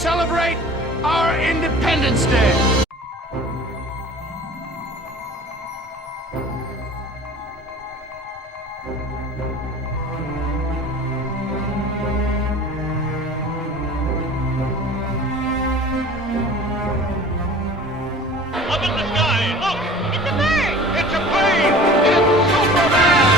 celebrate our Independence Day. Up in the sky, look! It's a bird! It's a plane! It's Superman!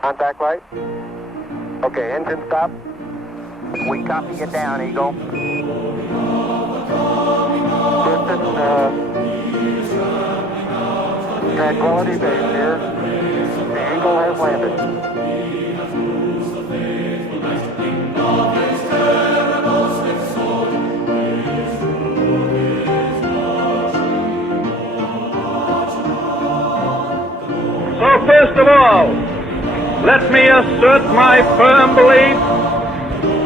Contact light. Okay, engine stop. We copy you down, Eagle. Houston, Tranquility Base here. The Eagle has landed. So first of all, let me assert my firm belief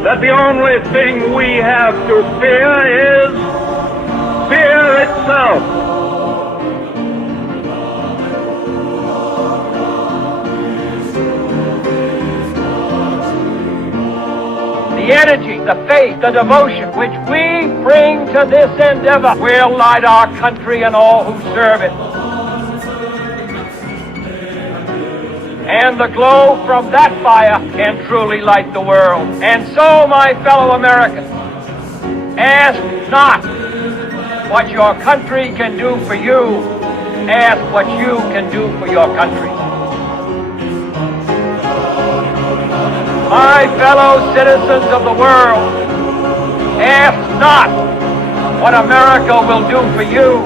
that the only thing we have to fear is fear itself. The energy, the faith, the devotion which we bring to this endeavor will light our country and all who serve it. And the glow from that fire can truly light the world. And so, my fellow Americans, ask not what your country can do for you. Ask what you can do for your country. My fellow citizens of the world, ask not what America will do for you,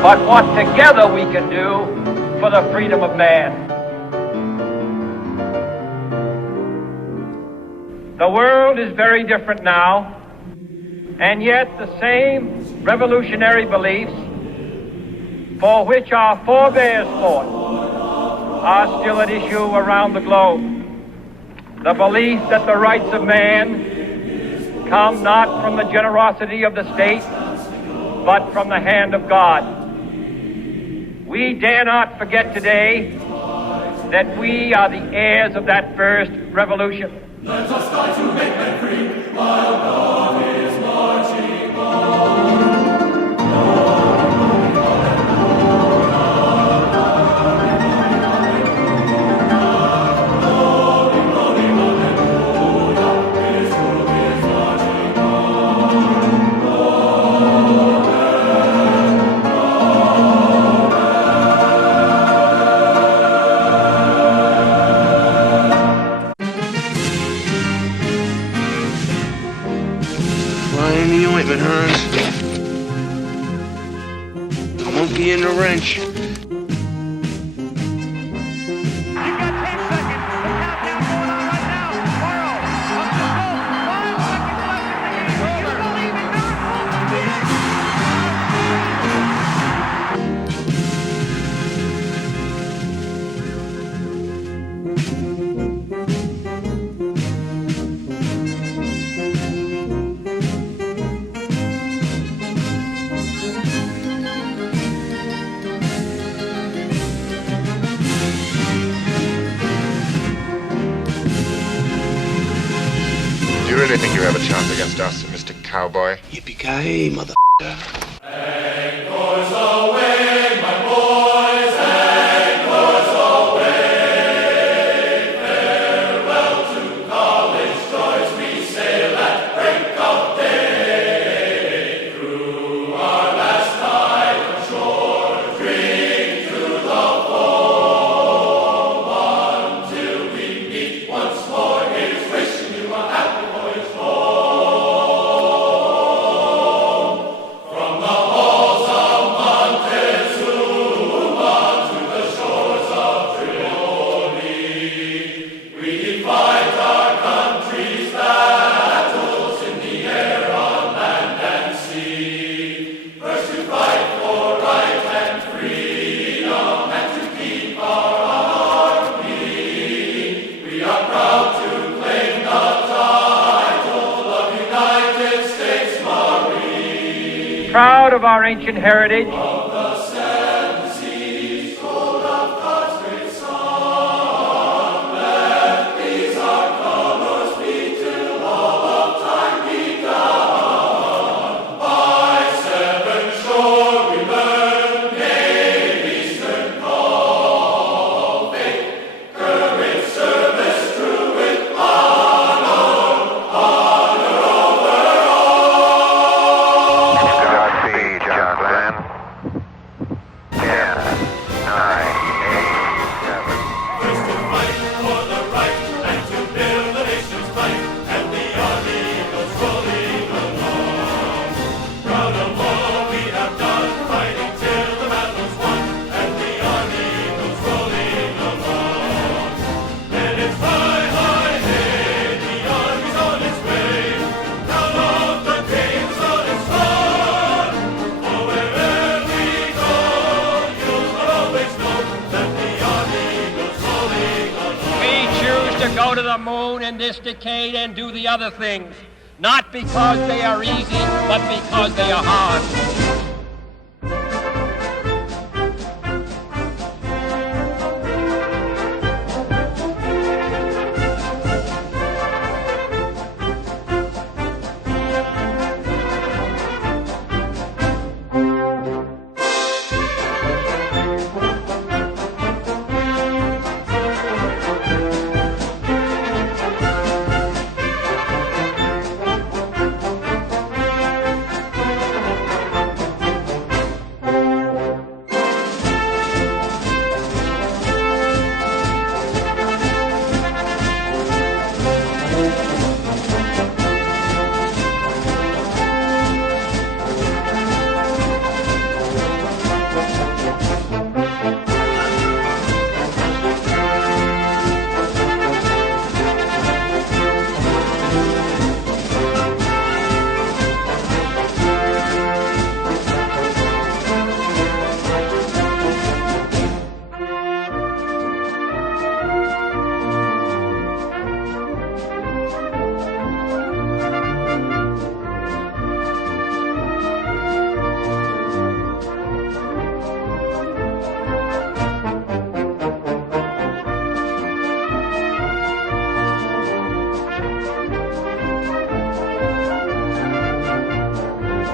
but what together we can do for the freedom of man. The world is very different now, and yet the same revolutionary beliefs for which our forebears fought are still at issue around the globe. The belief that the rights of man come not from the generosity of the state, but from the hand of God. We dare not forget today that we are the heirs of that first revolution. Let us die to make men free, while God is marching on. In the ointment, Hans. A monkey in the wrench. Do you really think you have a chance against us, Mr. Cowboy? Yippee-ki-yay, mother***. Anchors away, my boys, proud of our ancient heritage. Go to the moon in this decade and do the other things, not because they are easy, but because they are hard.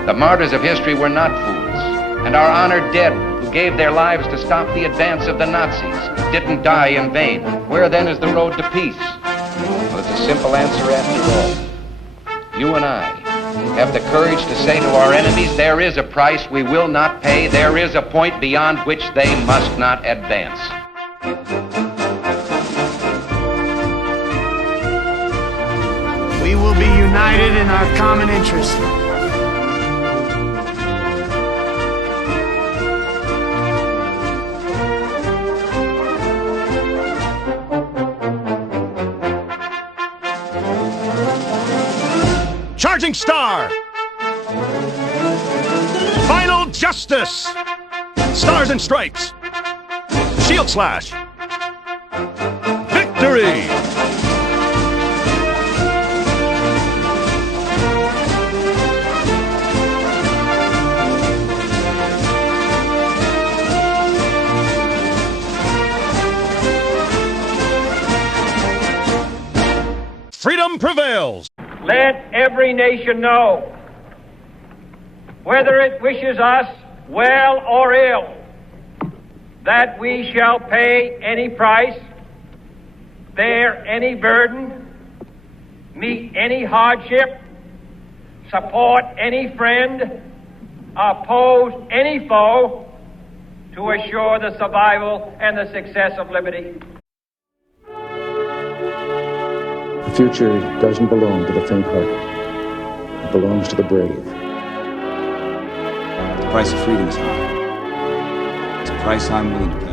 The martyrs of history were not fools, and our honored dead who gave their lives to stop the advance of the Nazis didn't die in vain. Where then is the road to peace? Well, it's a simple answer after all. You and I have the courage to say to our enemies, there is a price we will not pay, there is a point beyond which they must not advance. We will be united in our common interest. Charging Star! Final Justice! Stars and Stripes! Shield Slash! Victory! Freedom prevails! Let every nation know, whether it wishes us well or ill, that we shall pay any price, bear any burden, meet any hardship, support any friend, oppose any foe, to assure the survival and the success of liberty. The future doesn't belong to the faint-hearted. It belongs to the brave. The price of freedom is high. It's a price I'm willing to pay.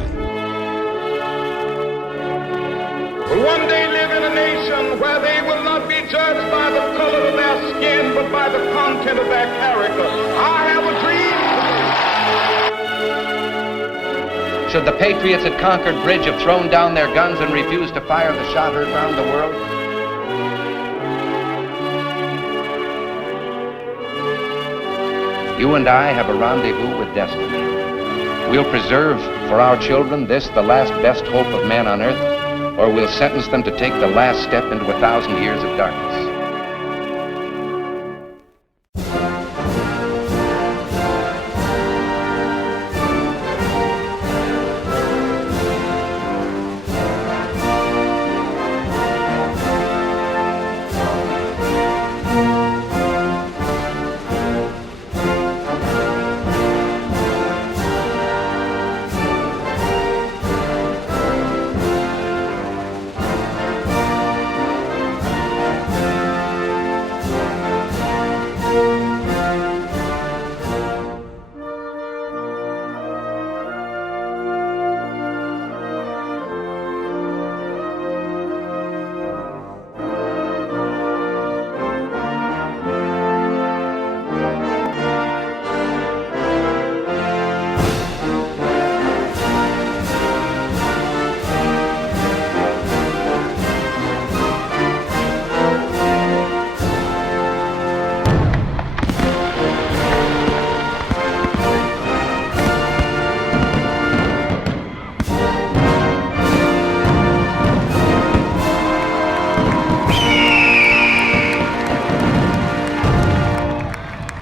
Will one day live in a nation where they will not be judged by the color of their skin, but by the content of their character. I have a dream. Should the patriots at Concord Bridge have thrown down their guns and refused to fire the shot heard round the world? You and I have a rendezvous with destiny. We'll preserve for our children this, the last best hope of man on earth, or we'll sentence them to take the last step into 1,000 years of darkness.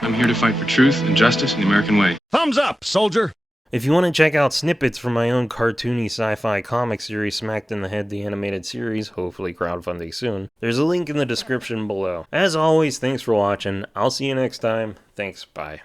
I'm here to fight for truth and justice in the American way. Thumbs up, soldier! If you want to check out snippets from my own cartoony sci-fi comic series, Smacked in the Head, the animated series, hopefully crowdfunding soon, there's a link in the description below. As always, thanks for watching. I'll see you next time. Thanks, bye.